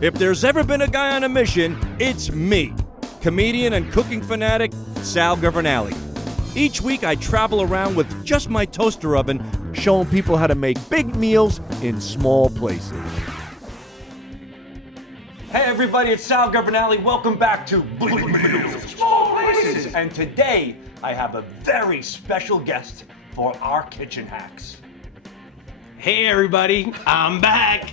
If there's ever been a guy on a mission, it's me, comedian and cooking fanatic Sal Governale. Each week I travel around with just my toaster oven, showing people how to make big meals in small places. Hey everybody, it's Sal Governale. Welcome back to Big Meals, Small Places. And today I have a very special guest for our kitchen hacks. Hey everybody, I'm back.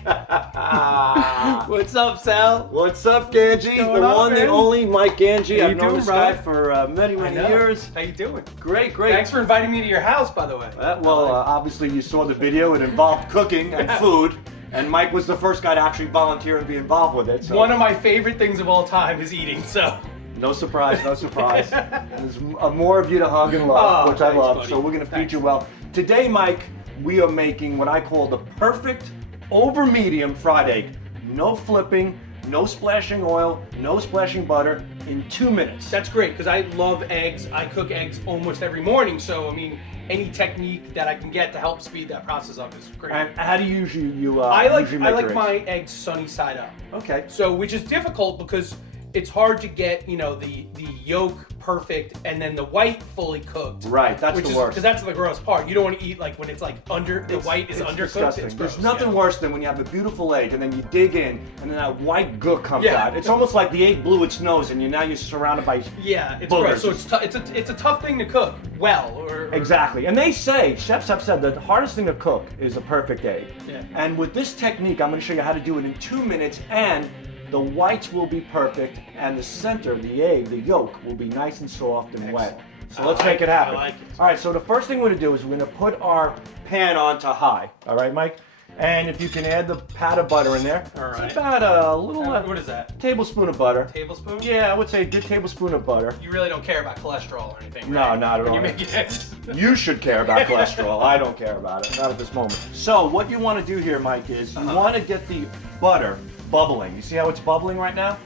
What's up, Sal? What's up, Gange? The one, the only Mike Gange. I've known this guy for many years. How you doing? Great. Thanks for inviting me to your house, by the way. Obviously you saw the video. It involved cooking and food, and Mike was the first guy to actually volunteer and be involved with it. So. One of my favorite things of all time is eating, so. No surprise. There's more of you to hug and love, which I love, buddy. So we're going to feed you well. Today, Mike, we are making what I call the perfect over-medium fried egg. No flipping, no splashing oil, no splashing butter, in 2 minutes. That's great, because I love eggs. I cook eggs almost every morning, so I mean, any technique that I can get to help speed that process up is great. And how do you usually I like your my eggs sunny side up. Okay. So, which is difficult because it's hard to get, the yolk perfect and then the white fully cooked. Right, that's the worst. Because that's the gross part. You don't want to eat when it's the white is undercooked. Disgusting. It's gross. There's nothing worse than when you have a beautiful egg and then you dig in and then that white gook comes out. It's almost like the egg blew its nose and now you're surrounded by it's boogers. gross. So it's a tough thing to cook well. Exactly. And they say, chefs have said, the hardest thing to cook is a perfect egg. Yeah. And with this technique, I'm going to show you how to do it in 2 minutes, and the whites will be perfect, and the center, the egg, the yolk, will be nice and soft and wet. So let's make it happen. I like it. All right, so the first thing we're going to do is we're going to put our pan on to high. All right, Mike? And if you can add the pat of butter in there. All right. It's about a little... what is that? Tablespoon of butter. Tablespoon? Yeah, I would say a good tablespoon of butter. You really don't care about cholesterol or anything, No, right? not at all. When you make it. You should care about cholesterol. I don't care about it, not at this moment. So what you want to do here, Mike, is you want to get the butter bubbling. You see how it's bubbling right now?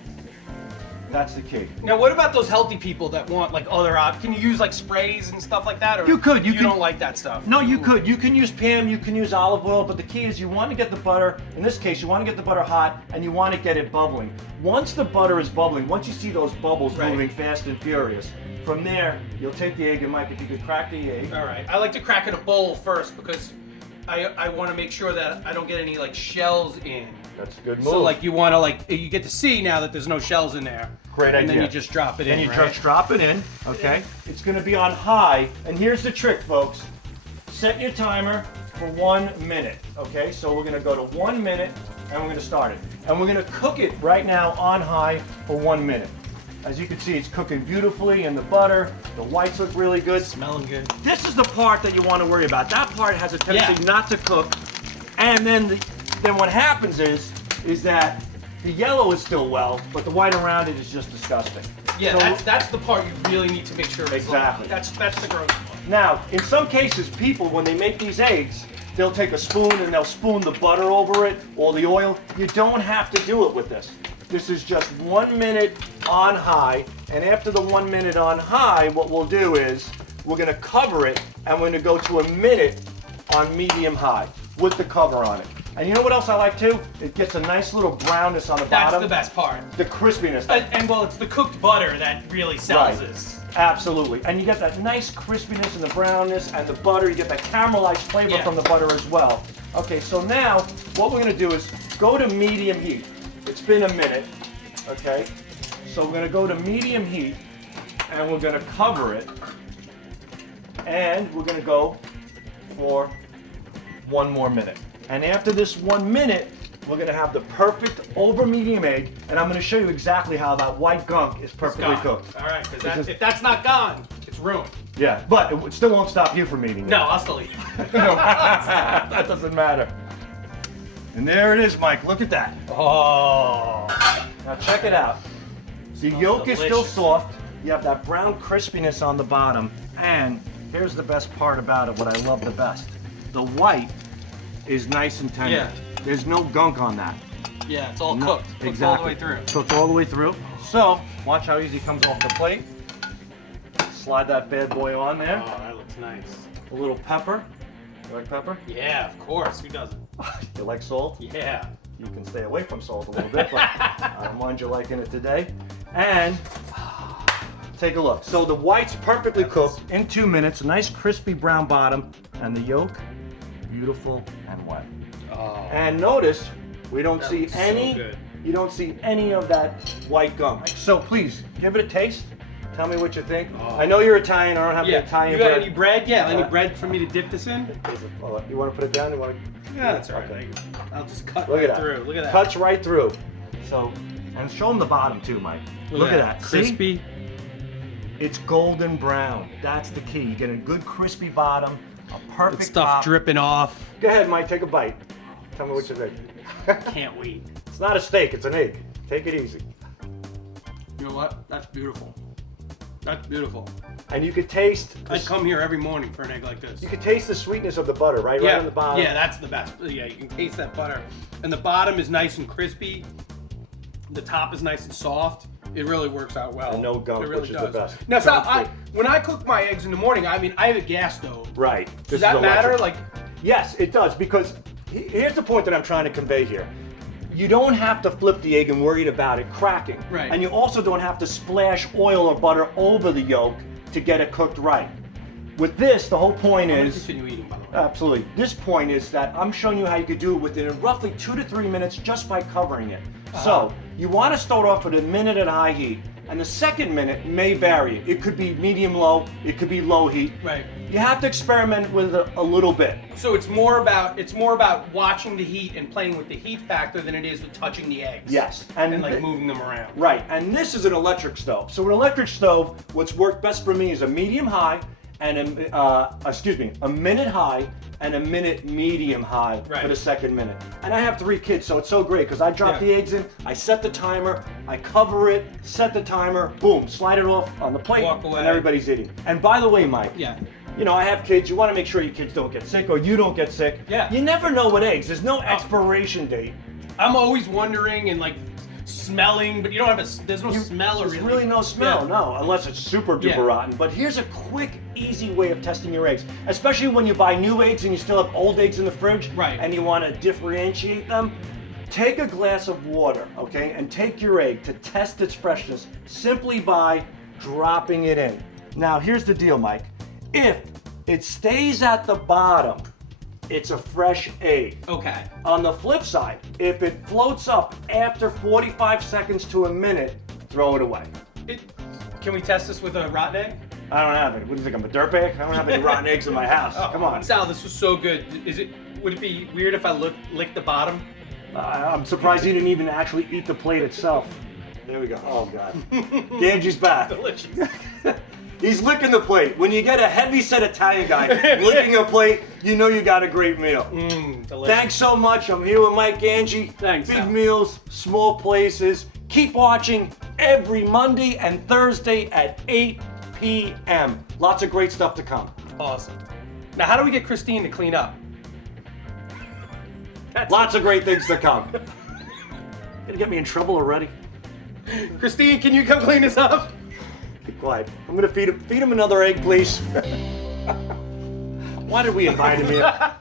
That's the key. Now, what about those healthy people that want other options? Can you use sprays and stuff like that? Or you could. You don't like that stuff? No, you could. You can use Pam, you can use olive oil, but the key is you want to get the butter, in this case, you want to get the butter hot and you want to get it bubbling. Once the butter is bubbling, once you see those bubbles moving fast and furious, from there, you'll take the egg, and Mike, if you could crack the egg. All right. I like to crack in a bowl first because I want to make sure that I don't get any shells in. That's a good move. So you want to you get to see now that there's no shells in there. Great idea. And then you just drop it in. And you just drop it in, okay? It's going to be on high, and here's the trick, folks. Set your timer for 1 minute, okay? So we're going to go to 1 minute, and we're going to start it. And we're going to cook it right now on high for 1 minute. As you can see, it's cooking beautifully in the butter. The whites look really good. Smelling good. This is the part that you want to worry about. That part has a tendency not to cook. And then what happens is that the yellow is still well, but the white around it is just disgusting. Yeah, so, that's the part you really need to make sure is exactly. That's the gross part. Now, in some cases, people, when they make these eggs, they'll take a spoon and they'll spoon the butter over it or the oil. You don't have to do it with this. This is just 1 minute on high, and after the 1 minute on high, what we'll do is we're going to cover it, and we're going to go to a minute on medium high with the cover on it. And you know what else I like too? It gets a nice little brownness on the bottom. That's the best part. The crispiness. And it's the cooked butter that really sells this. Absolutely. And you get that nice crispiness and the brownness and the butter. You get that caramelized flavor from the butter as well. Okay, so now what we're going to do is go to medium heat. It's been a minute, okay? So we're going to go to medium heat and we're going to cover it. And we're going to go for 1 more minute. And after this 1 minute, we're going to have the perfect over medium egg, and I'm going to show you exactly how that white gunk is perfectly cooked. All right, because if that's not gone, it's ruined. Yeah, but it still won't stop you from eating it. No, I'll still eat it. That doesn't matter. And there it is, Mike. Look at that. Oh. Now check it out. The yolk is still soft. You have that brown crispiness on the bottom, and here's the best part about it, what I love the best. The white is nice and tender. Yeah. There's no gunk on that. Yeah, it's all cooked. Cooked all the way through. Cooked all the way through. So, watch how easy it comes off the plate. Slide that bad boy on there. Oh, that looks nice. A little pepper. You like pepper? Yeah, of course. Who doesn't? You like salt? Yeah. You can stay away from salt a little bit, but I don't mind you liking it today. And take a look. So the white's perfectly cooked in 2 minutes, nice crispy brown bottom, and the yolk, beautiful and wet. Oh, And notice, we don't that see looks so any, good. you don't see any of that white gum. So please, give it a taste. Tell me what you think. Oh. I know you're Italian, I don't have the Yeah, Italian you got bread. any bread? Yeah, any Uh, bread for me to dip this in? You want to put it down? You want to? Yeah, that's all right. Okay. I'll just cut Look right at that. through. Look at that. Cuts right through. So, and show them the bottom too, Mike. Look at that. See? Crispy. It's golden brown. That's the key. You get a good crispy bottom, a perfect Stuff top. dripping off. Go ahead, Mike. Take a bite. Tell me what you think. Can't wait. It's not a steak. It's an egg. Take it easy. You know what? That's beautiful. That's beautiful. And you could taste. I'd come here every morning for an egg like this. You could taste the sweetness of the butter, right? Yeah, Right on the bottom. yeah, that's the best. Yeah, you can taste that butter. And the bottom is nice and crispy. The top is nice and soft. It really works out well. And no gunk, it really which is does. the best. Now, so Gunk-free. when I cook my eggs in the morning, I mean, I have a gas stove. Right. Does This is that matter? electric. Like, Yes, it does, because here's the point that I'm trying to convey here. You don't have to flip the egg and worry about it cracking. Right. And you also don't have to splash oil or butter over the yolk to get it cooked right. With this, the whole point I'm gonna is, continue eating, by the way. absolutely, this point is that I'm showing you how you could do it within roughly 2 to 3 minutes just by covering it. So, you want to start off with a minute at high heat, and the second minute may vary. It could be medium low, it could be low heat. Right. You have to experiment with it a little bit. So it's more about watching the heat and playing with the heat factor than it is with touching the eggs. Yes. And like moving them around. Right, and this is an electric stove. So an electric stove, what's worked best for me is a medium high and a minute high and a minute medium high for Right. the second minute. And I have 3 kids, so it's so great because I drop the eggs in, I set the timer, I cover it, set the timer, boom, slide it off on the plate, Walk away. and everybody's eating. And by the way, Mike, Yeah. you know, I have kids, you want to make sure your kids don't get sick or you don't get sick. Yeah. You never know with eggs, there's no expiration date. I'm always wondering and like smelling, but you don't have there's no smell or There's really no smell, Yeah. no, unless it's super duper Yeah. rotten. But here's a quick, easy way of testing your eggs, especially when you buy new eggs and you still have old eggs in the fridge, Right. and you want to differentiate them. Take a glass of water, okay, and take your egg to test its freshness simply by dropping it in. Now, here's the deal, Mike. If it stays at the bottom, it's a fresh egg. Okay. On the flip side, if it floats up after 45 seconds to a minute, throw it away. Can we test this with a rotten egg? I don't have it. What do you think? I'm a dirtbag? I don't have any rotten eggs in my house. Come on. Sal, this was so good. Would it be weird if I licked the bottom? I'm surprised you didn't even actually eat the plate itself. There we go. Oh, God. Gange's back. Delicious. He's licking the plate. When you get a heavy-set Italian guy licking a plate, you know you got a great meal. Delicious. Thanks so much. I'm here with Mike Gange. Thanks, Big Sal. meals, small places. Keep watching every Monday and Thursday at 8 p.m. Lots of great stuff to come. Awesome. Now, how do we get Christine to clean up? Lots of great things to come. Gonna get me in trouble already? Christine, can you come clean this up? Keep quiet. I'm gonna feed him another egg, please. Why did we invite him here?